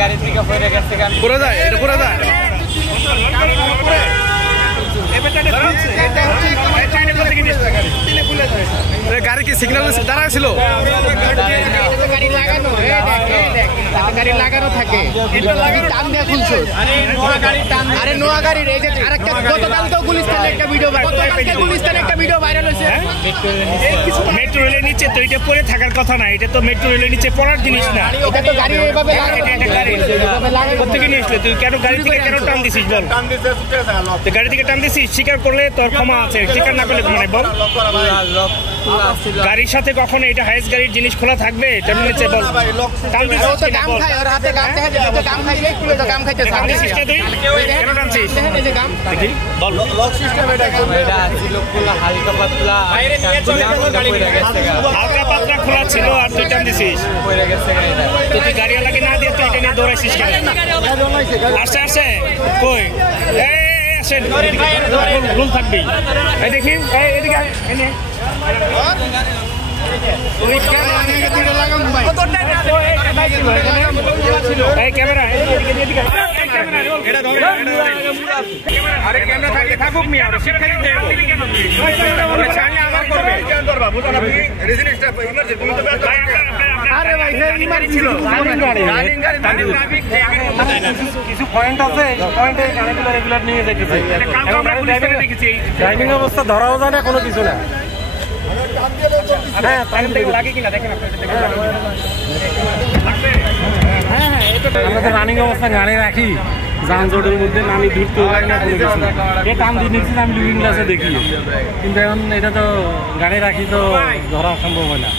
গাড়ি থেকে পড়ে গেছে পুরো যায় এটা পুরো যায় গাড়ি কি সিগন্যাল দাঁড়া ছিল গাড়ি লাগানো থাকে টান দিয়ে খুলছো আরে নোয়া গাড়ির এই যে আরেকটা গতকালকেও গুলিস্তানে একটা ভিডিও ভাইরাল হয়েছে মেট্রো রেলের নিচে তো এটা পড়ে থাকার কথা না এটা তো মেট্রো রেলের নিচে পড়ার জিনিস না এটা তো গাড়ি এইভাবে কোথেকে নিয়ে আসলে তুই কেন গাড়ি থেকে কেন টান দিছিস বল তুই গাড়ি থেকে টান দিছিস স্বীকার করলে তোর ক্ষমা আছে স্বীকার না করলে মানে বল গাড়ির সাথে কখনো এটা হাইস্ট গাড়ির জিনিস খোলা থাকবে তেমন নিচে বল টান দিছিস গাম খায় ওর হাতে গাম দেখা যায় তো গাম খাইছে একটু তো গাম খাইতে টান দিছিস না তুই কেন টানছিস এই যে গাম দেখি বল লক সিস্টেম এটা ছিল খোলা হালকা পাতলা বাইরে নিয়ে চলে গেল গাড়ি হালকা পাতলা খোলা ছিল আর তুই টান দিছিস পড়ে গেছে গাড়িটা তো তুই গাড়িওয়ালাকে না দিয়ে তুই এটা নিয়ে দৌড়াইছিস কেন আসছে আসছে কই এই আসেন রুল থাকবি এই দেখি এই এদিকে এনে এই ক্যামেরা আরে ক্যামেরা থাকলে থাকুক মিয়া শিক্ষা দিতে আমার করবে আরে ভাই ইমারি ছিল কিছু পয়েন্ট আছে পয়েন্টে গাড়িগুলো রেগুলার নিয়ে যাইতেছে ড্রাইভিং অবস্থা ধরাও যায় না কোনো কিছু না হ্যাঁ টাইম থেকে লাগে কিনা দেখেন আমরা তো রানিং অবস্থা গাড়ি রাখি যানজটের মধ্যে নামি ধরতে পারি না কোনো কিছু এই টান দিয়ে নিচ্ছি আমি লিভিং ক্লাসে দেখি কিন্তু এখন এটা তো গাড়ি রাখি তো ধরা সম্ভব হয় না